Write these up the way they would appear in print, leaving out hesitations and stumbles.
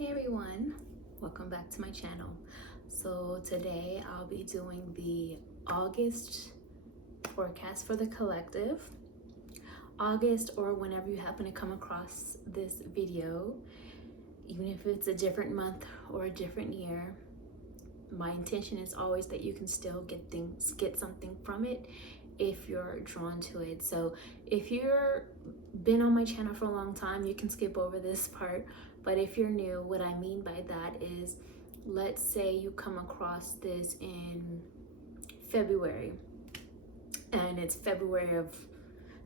Hey everyone, welcome back to my channel. So today I'll be doing the August forecast for the collective. August, or whenever you happen to come across this video, even if it's a different month or a different year, my intention is always that you can still get something from it if you're drawn to it. So if you're been on my channel for a long time, you can skip over this part. But if you're new, what I mean by that is, let's say you come across this in February, and it's February of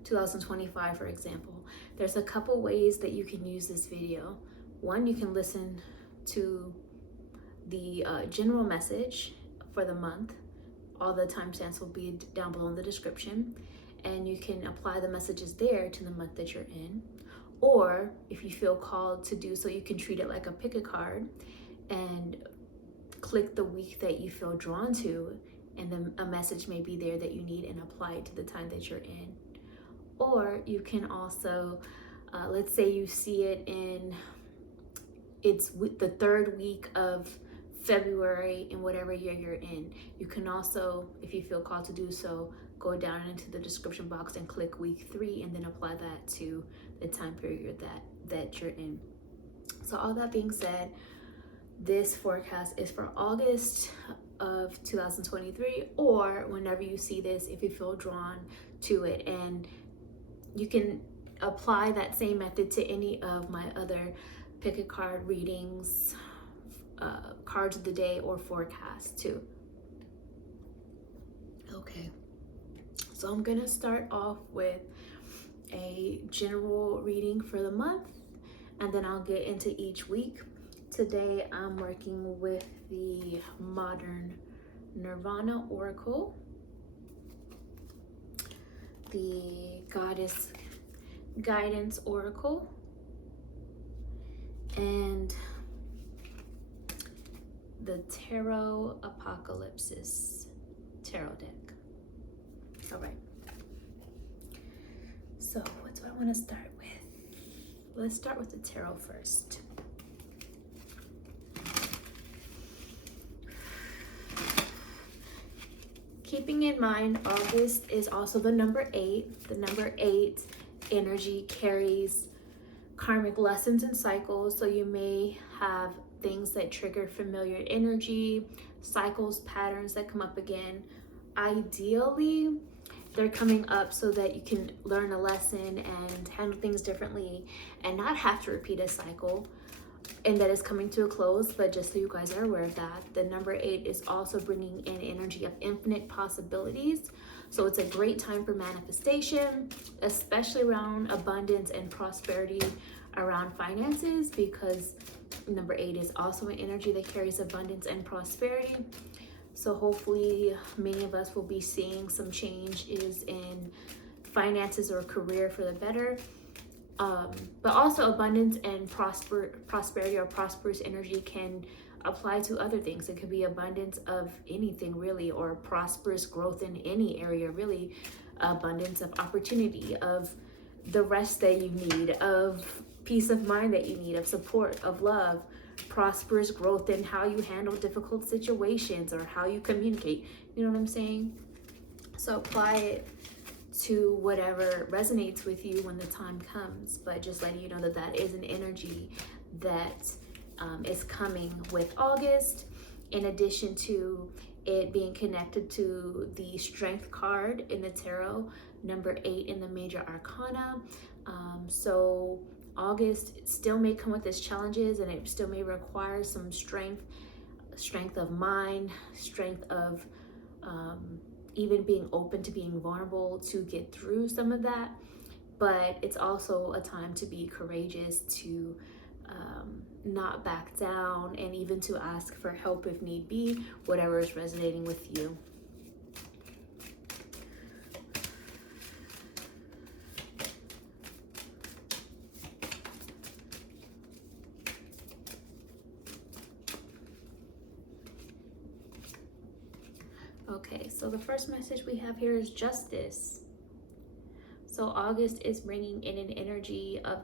2025, for example. There's a couple ways that you can use this video. One, you can listen to the general message for the month. All the timestamps will be down below in the description, and you can apply the messages there to the month that you're in. Or if you feel called to do so, you can treat it like a pick a card and click the week that you feel drawn to, and then a message may be there that you need, and apply it to the time that you're in. Or you can also, let's say you see it in, it's the third week of February in whatever year you're in. You can also, if you feel called to do so, go down into the description box and click week 3, and then apply that to the time period that you're in. So all that being said, this forecast is for August of 2023, or whenever you see this, if you feel drawn to it. And you can apply that same method to any of my other pick a card readings, cards of the day, or forecast too. Okay, so I'm gonna start off with a general reading for the month, and then I'll get into each week. Today I'm working with the Modern Nirvana Oracle, the Goddess Guidance Oracle, and the Tarot Apocalypsis tarot deck. All right. So what do I want to start with? Let's start with the tarot first. Keeping in mind, August is also the number 8. The number 8 energy carries karmic lessons and cycles. So you may have things that trigger familiar energy, cycles, patterns that come up again. Ideally, they're coming up so that you can learn a lesson and handle things differently and not have to repeat a cycle, and that is coming to a close. But just so you guys are aware of that, the number 8 is also bringing in energy of infinite possibilities. So it's a great time for manifestation, especially around abundance and prosperity around finances, because number 8 is also an energy that carries abundance and prosperity. So hopefully many of us will be seeing some changes in finances or career for the better. But also abundance and prosperity or prosperous energy can apply to other things. It could be abundance of anything really, or prosperous growth in any area really, abundance of opportunity, of the rest that you need, of peace of mind that you need, of support, of love, prosperous growth in how you handle difficult situations or how you communicate. You know what I'm saying? So apply it to whatever resonates with you when the time comes. But just letting you know that that is an energy that is coming with August, in addition to it being connected to the Strength card in the tarot, number 8 in the Major Arcana. So August still may come with its challenges, and it still may require some strength of mind, strength of even being open to being vulnerable to get through some of that. But it's also a time to be courageous, to not back down, and even to ask for help if need be, whatever is resonating with you. Okay, so the first message we have here is justice. So August is bringing in an energy of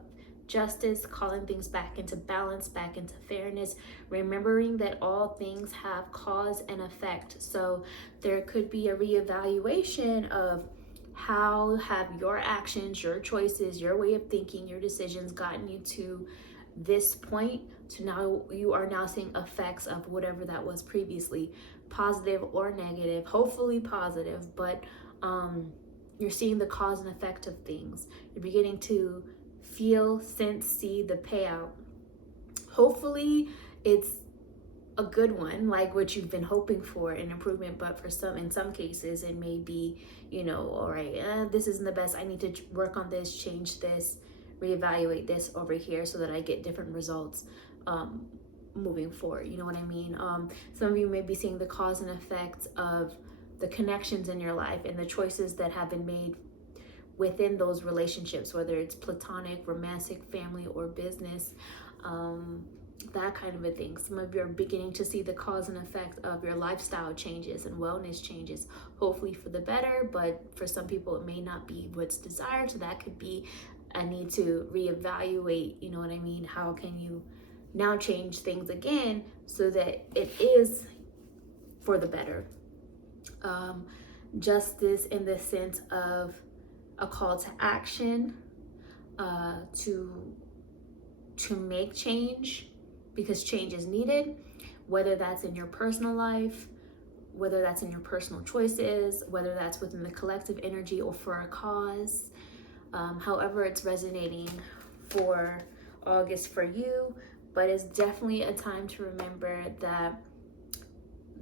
justice, calling things back into balance, back into fairness, remembering that all things have cause and effect. So there could be a reevaluation of how have your actions, your choices, your way of thinking, your decisions gotten you to this point, to now you are now seeing effects of whatever that was previously, positive or negative, hopefully positive, but you're seeing the cause and effect of things. You're beginning to feel, sense, see the payout. Hopefully it's a good one, like what you've been hoping for, an improvement, but in some cases it may be, all right, this isn't the best, I need to work on this, change this, reevaluate this over here so that I get different results moving forward. You know what I mean? Some of you may be seeing the cause and effects of the connections in your life and the choices that have been made within those relationships, whether it's platonic, romantic, family, or business, that kind of a thing. Some of you are beginning to see the cause and effect of your lifestyle changes and wellness changes, hopefully for the better, but for some people it may not be what's desired. So that could be a need to reevaluate, you know what I mean? How can you now change things again so that it is for the better? Justice in the sense of a call to action, to make change, because change is needed, whether that's in your personal life, whether that's in your personal choices, whether that's within the collective energy or for a cause. However it's resonating for August for you, but it's definitely a time to remember that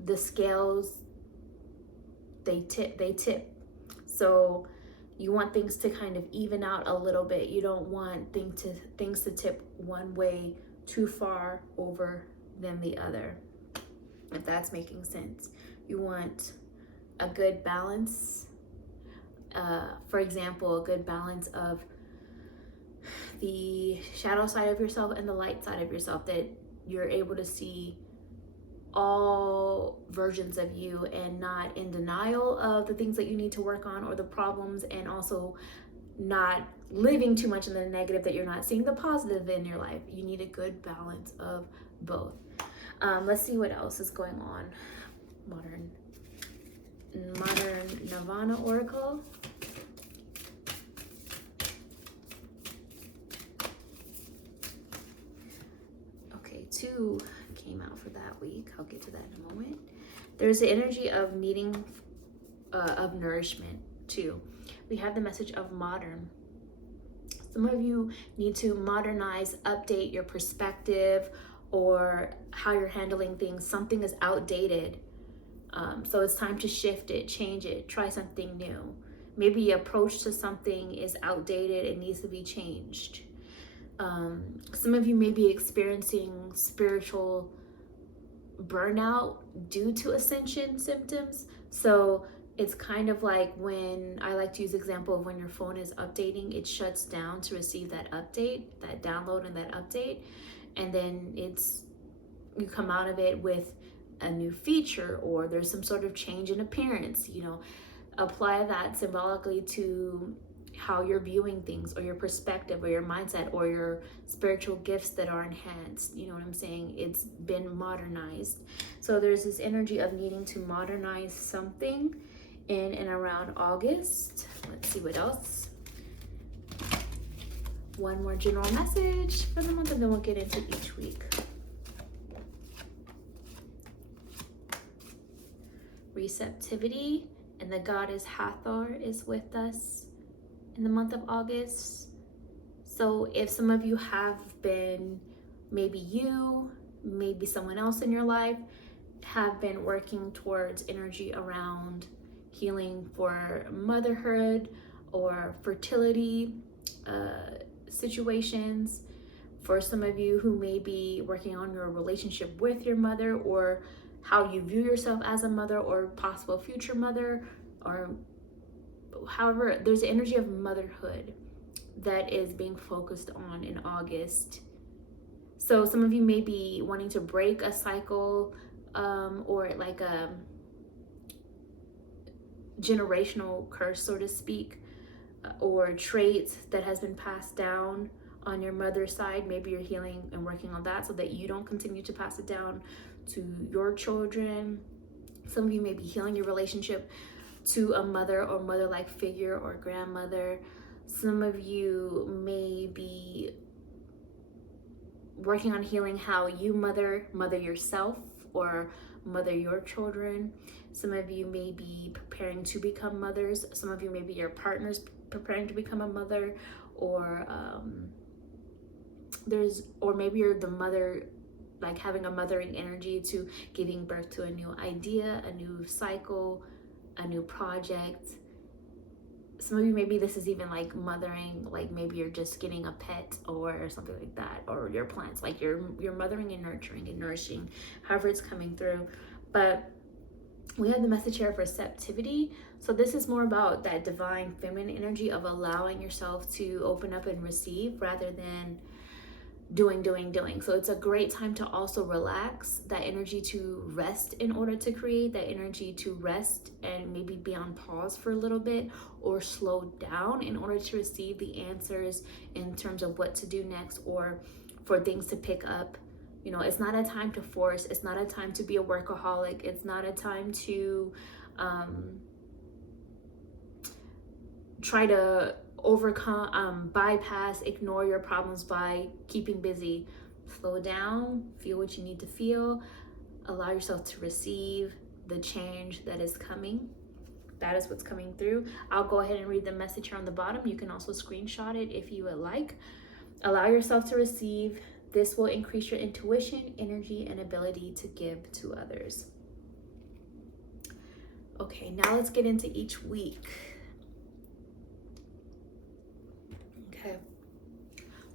the scales, they tip. So you want things to kind of even out a little bit. You don't want things to tip one way too far over than the other, if that's making sense. You want a good balance. For example, a good balance of the shadow side of yourself and the light side of yourself, that you're able to see all versions of you and not in denial of the things that you need to work on or the problems, and also not living too much in the negative, that you're not seeing the positive in your life. You need a good balance of both. Let's see what else is going on. Modern Nirvana Oracle. Okay, 2 came out for that week. I'll get to that in a moment. There's the energy of needing of nourishment too. We have the message of modern. Some of you need to modernize, update your perspective or how you're handling things. Something is outdated. So it's time to shift it, change it, try something new. Maybe your approach to something is outdated, it needs to be changed. Some of you may be experiencing spiritual burnout due to ascension symptoms. So it's kind of like when, I like to use the example of when your phone is updating, it shuts down to receive that update, that download and that update. And then you come out of it with a new feature, or there's some sort of change in appearance. Apply that symbolically to how you're viewing things, or your perspective, or your mindset, or your spiritual gifts that are enhanced. You know what I'm saying? It's been modernized. So there's this energy of needing to modernize something in and around August. Let's see what else. One more general message for the month, and then we'll get into each week. Receptivity, and the goddess Hathor is with us in the month of August. So if some of you have been, maybe you, maybe someone else in your life, have been working towards energy around healing for motherhood or fertility situations. For some of you who may be working on your relationship with your mother, or how you view yourself as a mother or possible future mother, or however, there's the energy of motherhood that is being focused on in August. So some of you may be wanting to break a cycle, or like a generational curse, so to speak, or traits that has been passed down on your mother's side, maybe you're healing and working on that so that you don't continue to pass it down to your children. Some of you may be healing your relationship to a mother or mother-like figure or grandmother. Some of you may be working on healing how you mother yourself or mother your children. Some of you may be preparing to become mothers. Some of you, maybe your partner's preparing to become a mother, or maybe you're the mother, like having a mothering energy to giving birth to a new idea, a new cycle, a new project. Some of you, maybe this is even like mothering, like maybe you're just getting a pet or something like that, or your plants, like you're mothering and nurturing and nourishing, however it's coming through. But we have the message here of receptivity. So this is more about that divine feminine energy of allowing yourself to open up and receive rather than doing. So it's a great time to also relax, that energy to rest in order to create, that energy to rest and maybe be on pause for a little bit or slow down in order to receive the answers in terms of what to do next or for things to pick up. You know, it's not a time to force. It's not a time to be a workaholic. It's not a time to try to overcome, bypass, ignore your problems by keeping busy. Slow down, feel what you need to feel, allow yourself to receive the change that is coming. That is what's coming through. I'll go ahead and read the message here on the bottom. You can also screenshot it if you would like. Allow yourself to receive. This will increase your intuition, energy, and ability to give to others. Okay, now let's get into each week. Okay,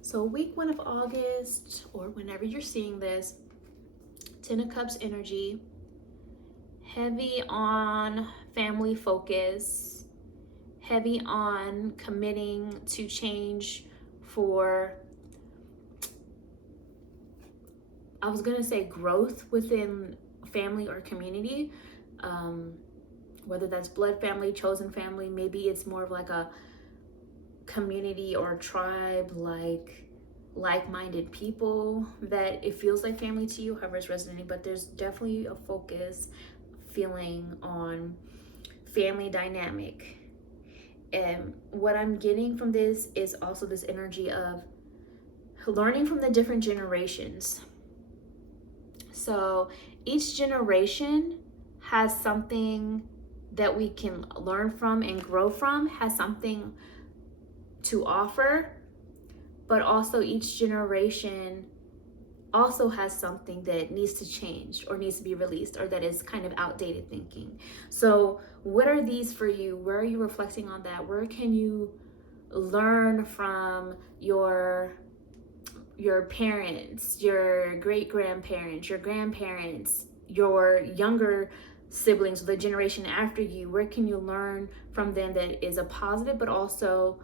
so week 1 of August, or whenever you're seeing this, 10 of Cups energy, heavy on family focus, heavy on committing to change for, I was gonna say growth within family or community, whether that's blood family, chosen family, maybe it's more of like a community or tribe, like-minded people that it feels like family to you, however it's resonating, but there's definitely a focus feeling on family dynamic. And what I'm getting from this is also this energy of learning from the different generations. So each generation has something that we can learn from and grow from, has something to offer, but also each generation also has something that needs to change or needs to be released or that is kind of outdated thinking. So what are these for you? Where are you reflecting on that? Where can you learn from your parents, your great-grandparents, your grandparents, your younger siblings, the generation after you? Where can you learn from them that is a positive, but also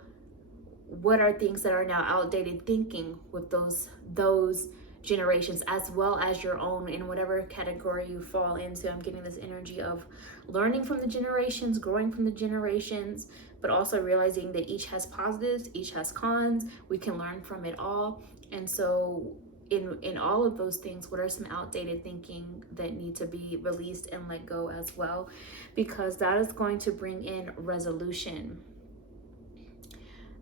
what are things that are now outdated thinking with those generations, as well as your own, in whatever category you fall into? I'm getting this energy of learning from the generations, growing from the generations, but also realizing that each has positives, each has cons. We can learn from it all. And so in all of those things, what are some outdated thinking that need to be released and let go as well? Because that is going to bring in resolution.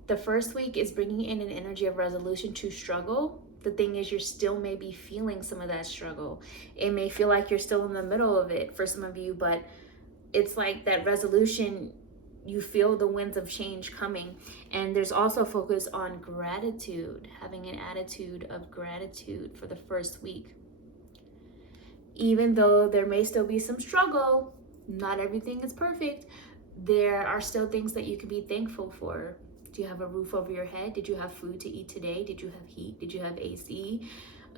The first week is bringing in an energy of resolution to struggle. The thing is, you're still maybe feeling some of that struggle. It may feel like you're still in the middle of it for some of you, but it's like that resolution, you feel the winds of change coming. And there's also focus on gratitude, having an attitude of gratitude for the first week. Even though there may still be some struggle, not everything is perfect, there are still things that you can be thankful for. Do you have a roof over your head? Did you have food to eat today? Did you have heat? Did you have AC?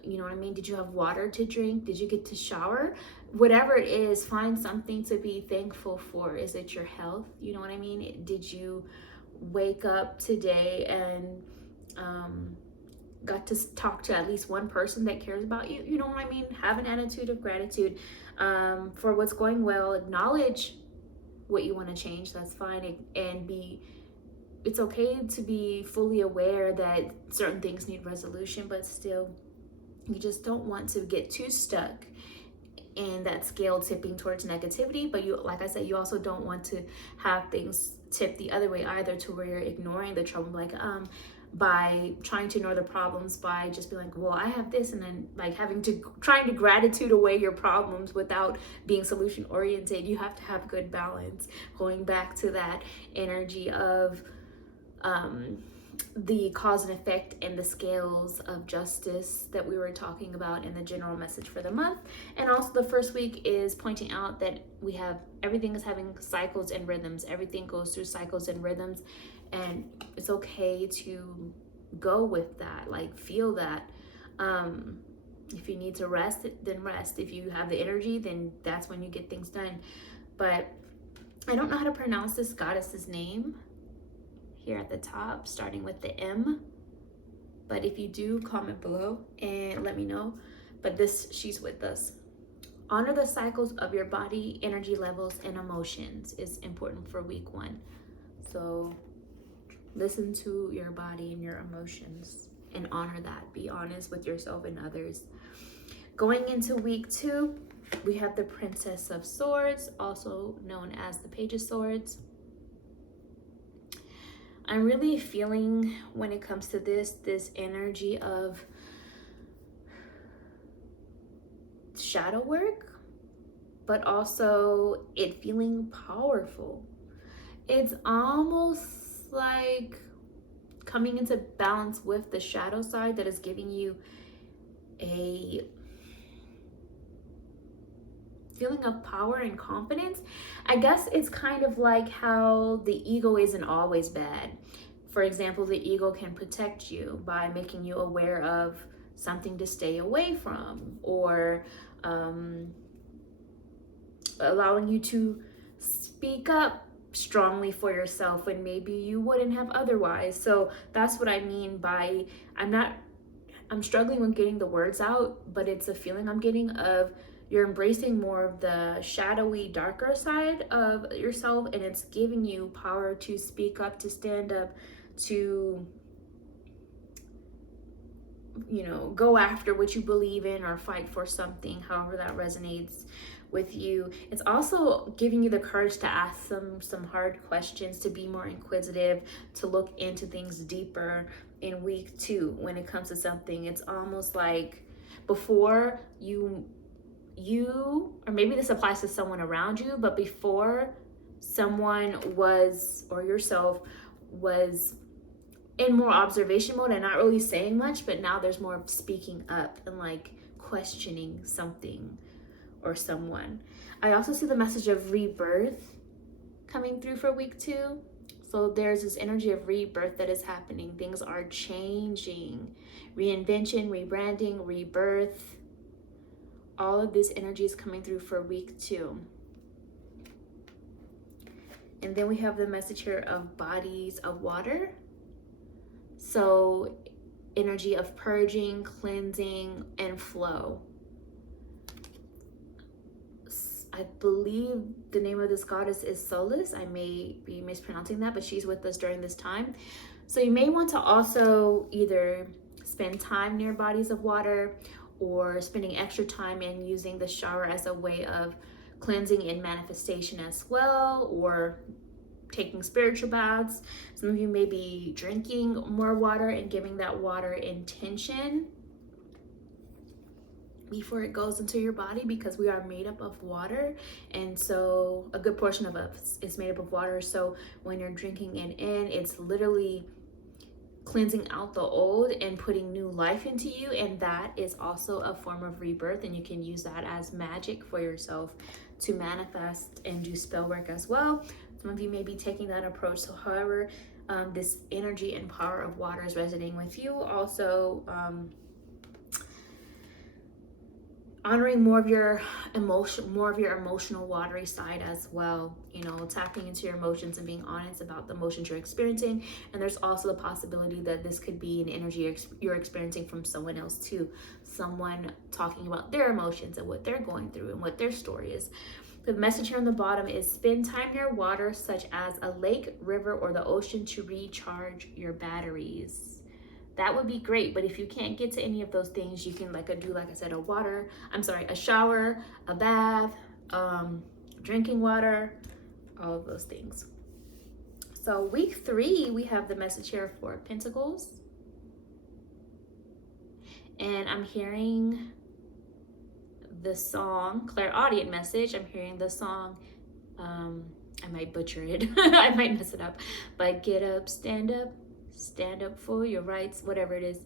You know what I mean? Did you have water to drink? Did you get to shower? Whatever it is, find something to be thankful for. Is it your health? You know what I mean? Did you wake up today and got to talk to at least one person that cares about you? You know what I mean? Have an attitude of gratitude for what's going well. Acknowledge what you want to change. That's fine. And be it's okay to be fully aware that certain things need resolution, but still, you just don't want to get too stuck in that scale tipping towards negativity. But you, like I said, you also don't want to have things tip the other way either, to where you're ignoring the trouble, like by trying to ignore the problems, by just being like, well, I have this, and then like trying to gratitude away your problems without being solution oriented. You have to have good balance, going back to that energy of the cause and effect and the scales of justice that we were talking about in the general message for the month. And also the first week is pointing out that we have, everything is having cycles and rhythms. Everything goes through cycles and rhythms, and it's okay to go with that, like feel that. If you need to rest, then rest. If you have the energy, then that's when you get things done. But I don't know how to pronounce this goddess's name here at the top, starting with the M. But if you do, comment below and let me know. But she's with us. Honor the cycles of your body, energy levels, and emotions is important for week 1. So listen to your body and your emotions and honor that. Be honest with yourself and others. Going into week 2, we have the Princess of Swords, also known as the Page of Swords. I'm really feeling, when it comes to this energy of shadow work, but also it feeling powerful. It's almost like coming into balance with the shadow side that is giving you a feeling of power and confidence. I guess it's kind of like how the ego isn't always bad. For example, the ego can protect you by making you aware of something to stay away from, or allowing you to speak up strongly for yourself when maybe you wouldn't have otherwise. So that's what I mean by, I'm struggling with getting the words out, but it's a feeling I'm getting of you're embracing more of the shadowy, darker side of yourself, and it's giving you power to speak up, to stand up, to, you know, go after what you believe in or fight for something, however that resonates with you. It's also giving you the courage to ask some hard questions, to be more inquisitive, to look into things deeper in week 2 when it comes to something. It's almost like before you, or maybe this applies to someone around you, but before someone was, or yourself was in more observation mode and not really saying much, but now there's more speaking up and like questioning something or someone. I also see the message of rebirth coming through for week 2. So there's this energy of rebirth that is happening. Things are changing, reinvention, rebranding, rebirth. All of this energy is coming through for week 2. And then we have the message here of bodies of water. So energy of purging, cleansing, and flow. I believe the name of this goddess is Solace. I may be mispronouncing that, but she's with us during this time. So you may want to also either spend time near bodies of water, or spending extra time and using the shower as a way of cleansing and manifestation as well, or taking spiritual baths. Some of you may be drinking more water and giving that water intention before it goes into your body, because we are made up of water, and so a good portion of us is made up of water. So when you're drinking it in, it's literally cleansing out the old and putting new life into you, and that is also a form of rebirth, and you can use that as magic for yourself to manifest and do spell work as well. Some of you may be taking that approach. So however this energy and power of water is resonating with you, also honoring more of your emotional watery side as well, you know, tapping into your emotions and being honest about the emotions you're experiencing. And there's also the possibility that this could be an energy you're experiencing from someone else too, someone talking about their emotions and what they're going through and what their story is. The message here on the bottom is spend time near water such as a lake, river, or the ocean to recharge your batteries. That would be great, but if you can't get to any of those things, you can do, like I said, a shower, a bath, drinking water, all of those things. So week 3, we have the message here for Pentacles. And I'm hearing the song, clairaudient message. I'm hearing the song, I might butcher it, I might mess it up, but get up, stand up for your rights, whatever it is.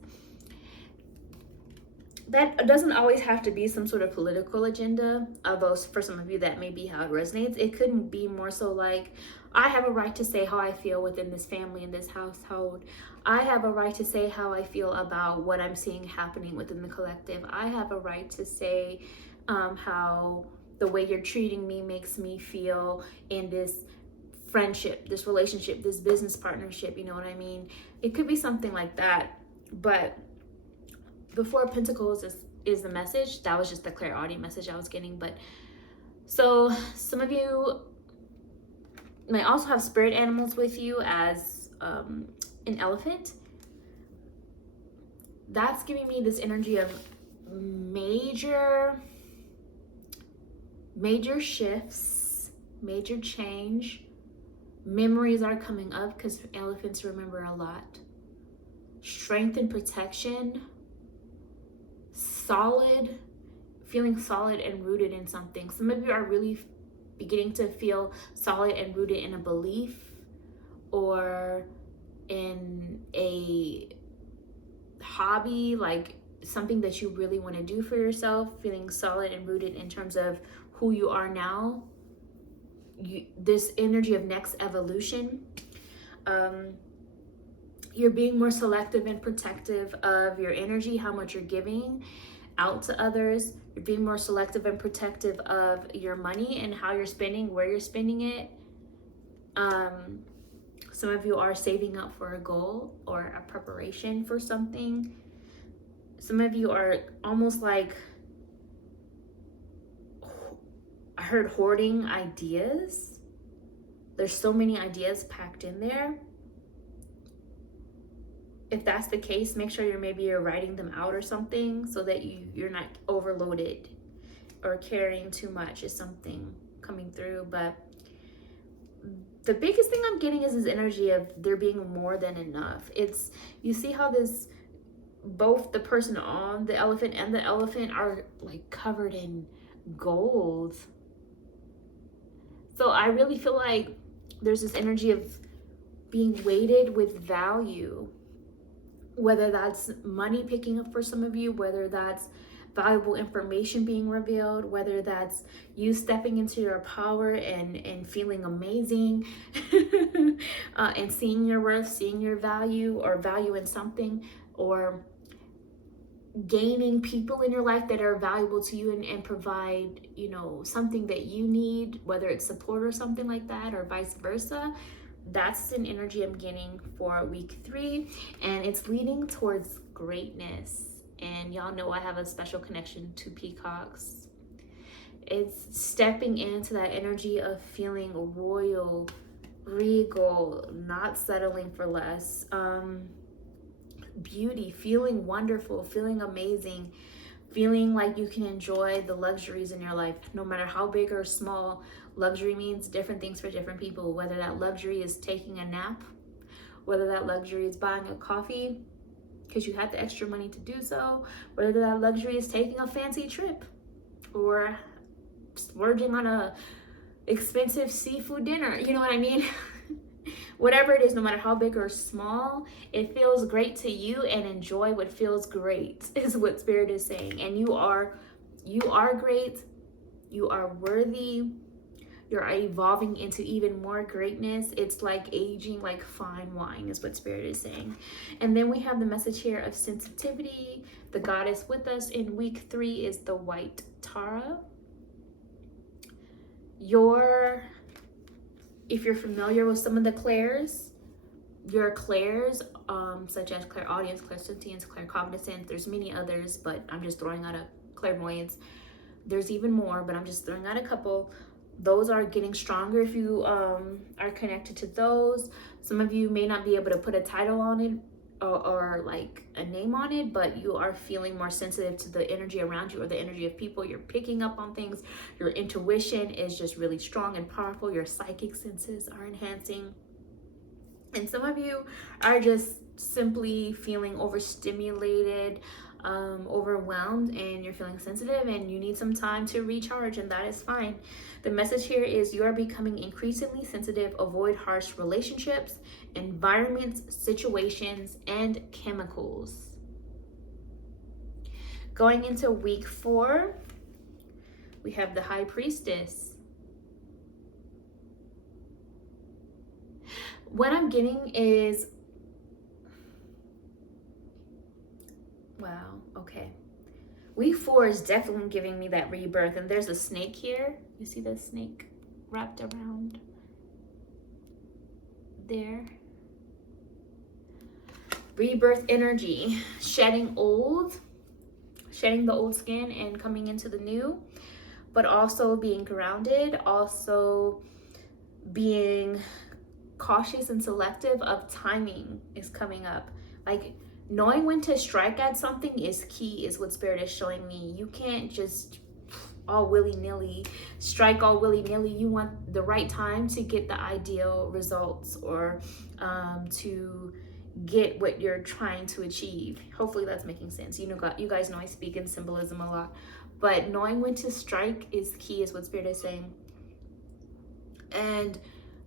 That doesn't always have to be some sort of political agenda, although for some of you that may be how it resonates. It could be more so like, I have a right to say how I feel within this family, in this household. I have a right to say how I feel about what I'm seeing happening within the collective. I have a right to say how the way you're treating me makes me feel in this friendship, this relationship, this business partnership, you know what I mean? It could be something like that. But the Four of Pentacles is the message. That was just the clairaudient message I was getting. But so some of you may also have spirit animals with you, as an elephant. That's giving me this energy of major shifts, major change. Memories are coming up because elephants remember a lot. Strength and protection. Feeling solid and rooted in something. Some of you are really beginning to feel solid and rooted in a belief or in a hobby, like something that you really want to do for yourself, feeling solid and rooted in terms of who you are now. This energy of next evolution. You're being more selective and protective of your energy, how much you're giving out to others. You're being more selective and protective of your money and how you're spending, where you're spending it. Some of you are saving up for a goal or a preparation for something. Some of you are almost like, I heard hoarding ideas. There's so many ideas packed in there. If that's the case, make sure you're writing them out or something so that you're not overloaded or carrying too much, is something coming through. But the biggest thing I'm getting is this energy of there being more than enough. You see how both the person on the elephant and the elephant are like covered in gold. So I really feel like there's this energy of being weighted with value. Whether that's money picking up for some of you, whether that's valuable information being revealed, whether that's you stepping into your power and feeling amazing and seeing your worth, seeing your value or value in something, or gaining people in your life that are valuable to you and provide, something that you need, whether it's support or something like that, or vice versa. That's an energy I'm getting for week 3, and it's leading towards greatness. And y'all know I have a special connection to peacocks. It's stepping into that energy of feeling royal, regal, not settling for less. Beauty, feeling wonderful, feeling amazing, feeling like you can enjoy the luxuries in your life, no matter how big or small. Luxury means different things for different people, whether that luxury is taking a nap, whether that luxury is buying a coffee because you had the extra money to do so, whether that luxury is taking a fancy trip or splurging on a expensive seafood dinner, you know what I mean? Whatever it is, no matter how big or small, it feels great to you, and enjoy what feels great is what Spirit is saying. And you are great, you are worthy, you're evolving into even more greatness. It's like aging like fine wine is what Spirit is saying. And then we have the message here of sensitivity. The goddess with us in week 3 is the White Tara. If you're familiar with some of the clairs, your clairs, such as clairaudience, clairsentience, claircognizance, there's many others, but I'm just throwing out a clairvoyance. There's even more, but I'm just throwing out a couple. those are getting stronger if you are connected to those. Some of you may not be able to put a title on it or like a name on it, but you are feeling more sensitive to the energy around you or the energy of people. You're picking up on things. Your intuition is just really strong and powerful. Your psychic senses are enhancing. And some of you are just simply feeling overstimulated, overwhelmed, and you're feeling sensitive and you need some time to recharge, and that is fine. The message here is you are becoming increasingly sensitive. Avoid harsh relationships, environments, situations, and chemicals. Going into week 4, we have the High Priestess. What I'm getting is, wow, okay. Week 4 is definitely giving me that rebirth, and there's a snake here. You see the snake wrapped around there? Rebirth energy, shedding the old skin and coming into the new, but also being grounded, also being cautious and selective of timing is coming up. Like, knowing when to strike at something is key, is what Spirit is showing me. You can't just all willy-nilly strike all willy-nilly. You want the right time to get the ideal results, or to get what you're trying to achieve. Hopefully that's making sense. You guys know I speak in symbolism a lot, but knowing when to strike is key, is what Spirit is saying. And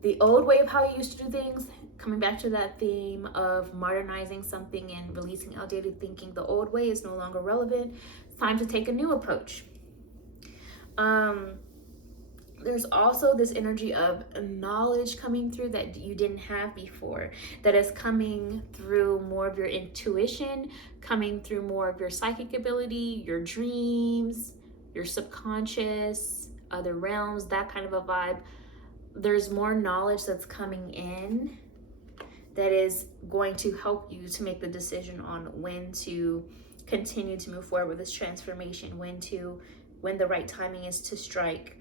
the old way of how you used to do things, coming back to that theme of modernizing something and releasing outdated thinking, the old way is no longer relevant. It's time to take a new approach. There's also this energy of knowledge coming through that you didn't have before, that is coming through more of your intuition, coming through more of your psychic ability, your dreams, your subconscious, other realms, that kind of a vibe. There's more knowledge that's coming in that is going to help you to make the decision on when to continue to move forward with this transformation, when the right timing is to strike.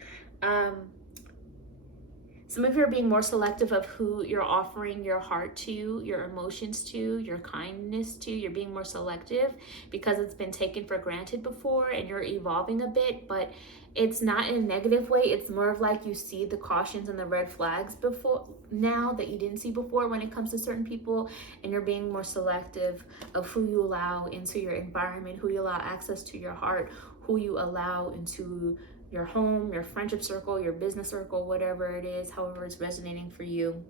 Some of you are being more selective of who you're offering your heart to, your emotions to, your kindness to. You're being more selective because it's been taken for granted before, and you're evolving a bit, but it's not in a negative way. It's more of like you see the cautions and the red flags before now that you didn't see before when it comes to certain people, and you're being more selective of who you allow into your environment, who you allow access to your heart, who you allow into your home, your friendship circle, your business circle, whatever it is, however it's resonating for you.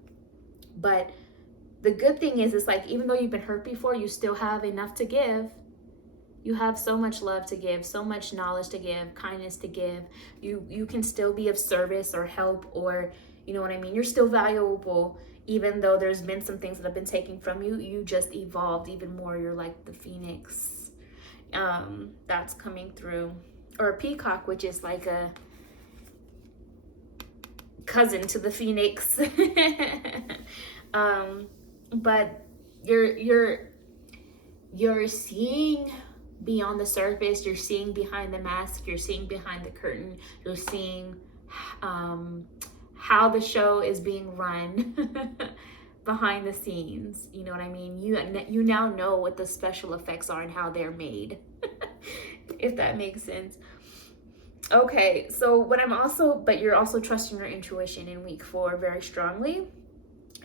But the good thing is, it's like, even though you've been hurt before, you still have enough to give. You have so much love to give, so much knowledge to give, kindness to give. You can still be of service or help, or, you know what I mean? You're still valuable, even though there's been some things that have been taken from you. You just evolved even more. You're like the phoenix. That's coming through. Or a peacock, which is like a cousin to the phoenix. But you're seeing beyond the surface. You're seeing behind the mask. You're seeing behind the curtain. You're seeing how the show is being run behind the scenes. You know what I mean? You now know what the special effects are and how they're made. If that makes sense. Okay, so but you're also trusting your intuition in week 4 very strongly.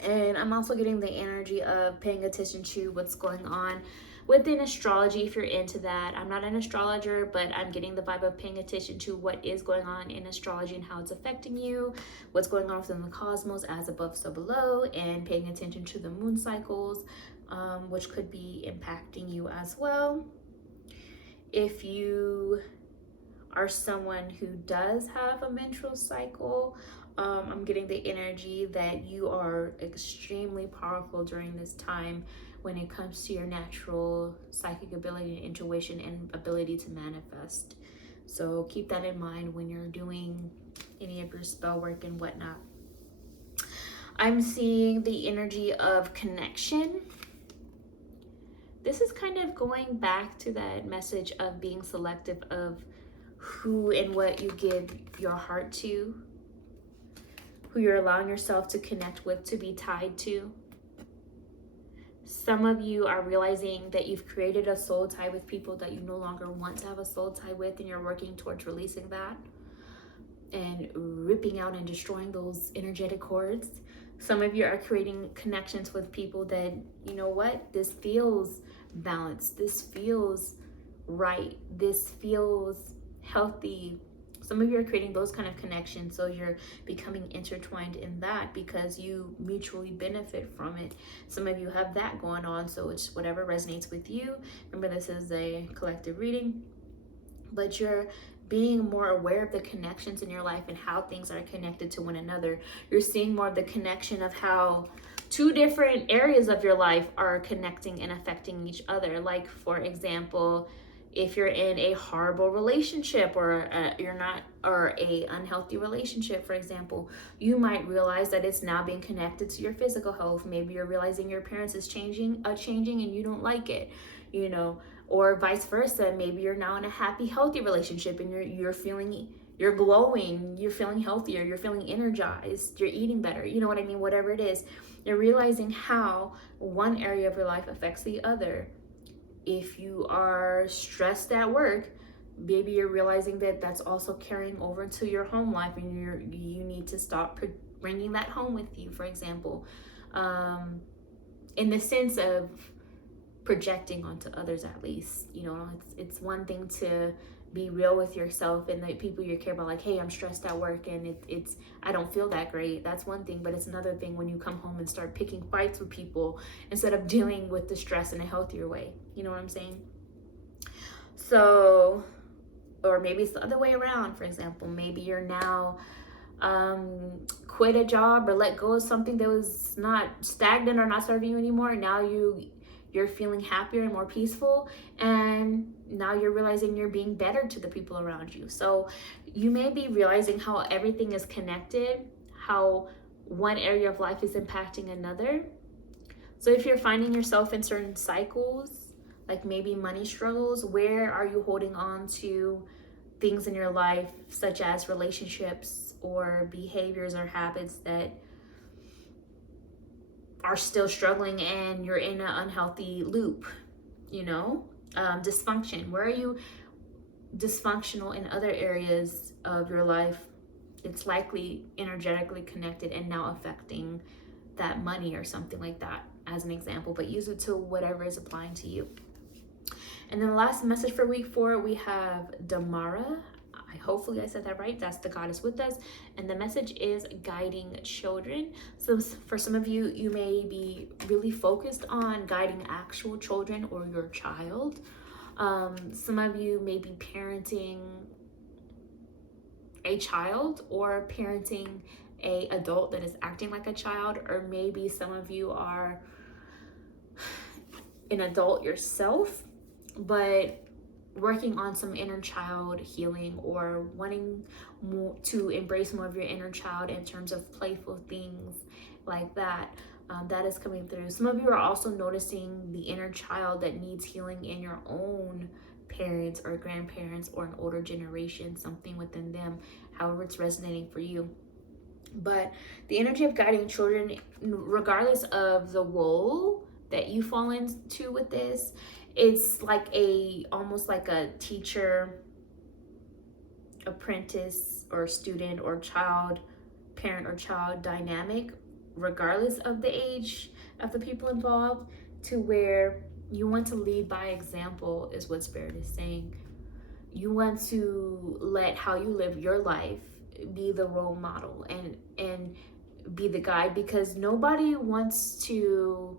And I'm also getting the energy of paying attention to what's going on within astrology, if you're into that. I'm not an astrologer, but I'm getting the vibe of paying attention to what is going on in astrology and how it's affecting you, what's going on within the cosmos, as above, so below, and paying attention to the moon cycles, which could be impacting you as well. If you are someone who does have a menstrual cycle, I'm getting the energy that you are extremely powerful during this time when it comes to your natural psychic ability and intuition and ability to manifest. So keep that in mind when you're doing any of your spell work and whatnot. I'm seeing the energy of connection. This is kind of going back to that message of being selective of who and what you give your heart to. who you're allowing yourself to connect with, to be tied to. Some of you are realizing that you've created a soul tie with people that you no longer want to have a soul tie with, and you're working towards releasing that and ripping out and destroying those energetic cords. Some of you are creating connections with people that, you know what, this feels balanced, this feels right, this feels healthy. Some of you are creating those kind of connections, so you're becoming intertwined in that because you mutually benefit from it. Some of you have that going on, so it's whatever resonates with you. Remember, this is a collective reading, but you're being more aware of the connections in your life and how things are connected to one another. You're seeing more of the connection of how two different areas of your life are connecting and affecting each other. Like, for example, if you're in a horrible relationship or a unhealthy relationship, for example, you might realize that it's now being connected to your physical health. Maybe you're realizing your appearance is changing and you don't like it, you know, or vice versa. Maybe you're now in a happy, healthy relationship and you're glowing, you're feeling healthier, you're feeling energized, you're eating better, you know what I mean? Whatever it is, you're realizing how one area of your life affects the other. If you are stressed at work, maybe you're realizing that that's also carrying over to your home life, and you need to stop bringing that home with you, for example, in the sense of projecting onto others. At least, you know, it's one thing to be real with yourself and the people you care about, like, hey, I'm stressed at work and I don't feel that great. That's one thing, but it's another thing when you come home and start picking fights with people instead of dealing with the stress in a healthier way. You know what I'm saying? So, or maybe it's the other way around. For example, maybe you're now quit a job or let go of something that was not stagnant or not serving you anymore. Now you're feeling happier and more peaceful, and now you're realizing you're being better to the people around you. So you may be realizing how everything is connected, how one area of life is impacting another. So if you're finding yourself in certain cycles, like maybe money struggles, where are you holding on to things in your life, such as relationships or behaviors or habits that are still struggling and you're in an unhealthy loop, you know? Dysfunction. Where are you dysfunctional in other areas of your life? It's likely energetically connected and now affecting that money or something like that, as an example, but use it to whatever is applying to you. And then the last message for week 4, we have Damara. Hopefully I said that right. That's the goddess with us. And the message is guiding children. So for some of you, you may be really focused on guiding actual children or your child. Some of you may be parenting a child or parenting a adult that is acting like a child, or maybe some of you are an adult yourself, but working on some inner child healing or wanting to embrace more of your inner child in terms of playful things like that. That is coming through. Some of you are also noticing the inner child that needs healing in your own parents or grandparents or an older generation, something within them, however it's resonating for you. But the energy of guiding children, regardless of the role that you fall into with this, it's like almost like a teacher, apprentice, or student, or child, parent or child dynamic, regardless of the age of the people involved, to where you want to lead by example, is what Spirit is saying. You want to let how you live your life be the role model and be the guide, because nobody wants to,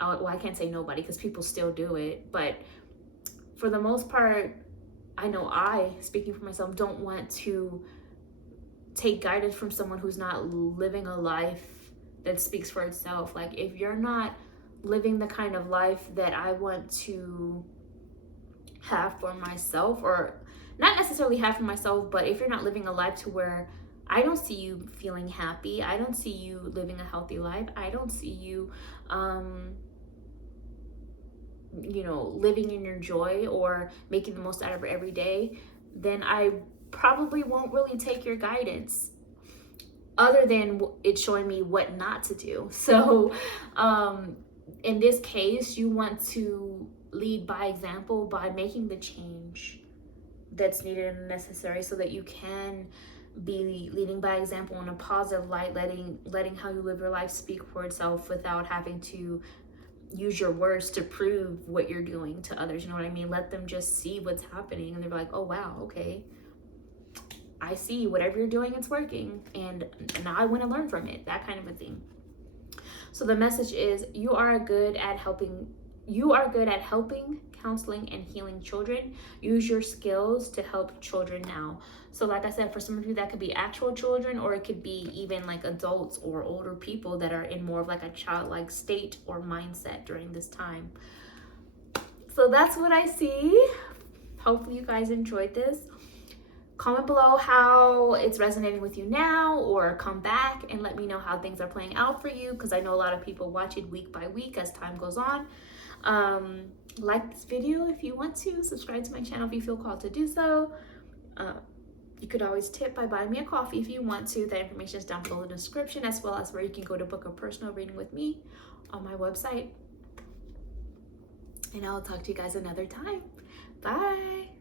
well, I can't say nobody because people still do it, but for the most part, I know speaking for myself, don't want to take guidance from someone who's not living a life that speaks for itself. Like, if you're not living the kind of life that I want to have for myself, or not necessarily have for myself, but if you're not living a life to where I don't see you feeling happy, I don't see you living a healthy life, I don't see you living in your joy or making the most out of it every day, then I probably won't really take your guidance. other than it showing me what not to do. So in this case, you want to lead by example by making the change that's needed and necessary, so that you can be leading by example in a positive light, letting how you live your life speak for itself without having to use your words to prove what you're doing to others. You know what I mean? Let them just see what's happening, and they're like, oh wow, okay, I see whatever you're doing, it's working, and now I want to learn from it, that kind of a thing. So the message is, you are good at helping, counseling, and healing children. Use your skills to help children now. So like I said, for some of you, that could be actual children, or it could be even like adults or older people that are in more of like a childlike state or mindset during this time. So that's what I see. Hopefully you guys enjoyed this. Comment below how it's resonating with you now, or come back and let me know how things are playing out for you, because I know a lot of people watch it week by week as time goes on. Like this video if you want to, subscribe to my channel if you feel called to do so. You could always tip by buying me a coffee if you want to. That information is down below in the description, as well as where you can go to book a personal reading with me on my website. And I'll talk to you guys another time. Bye.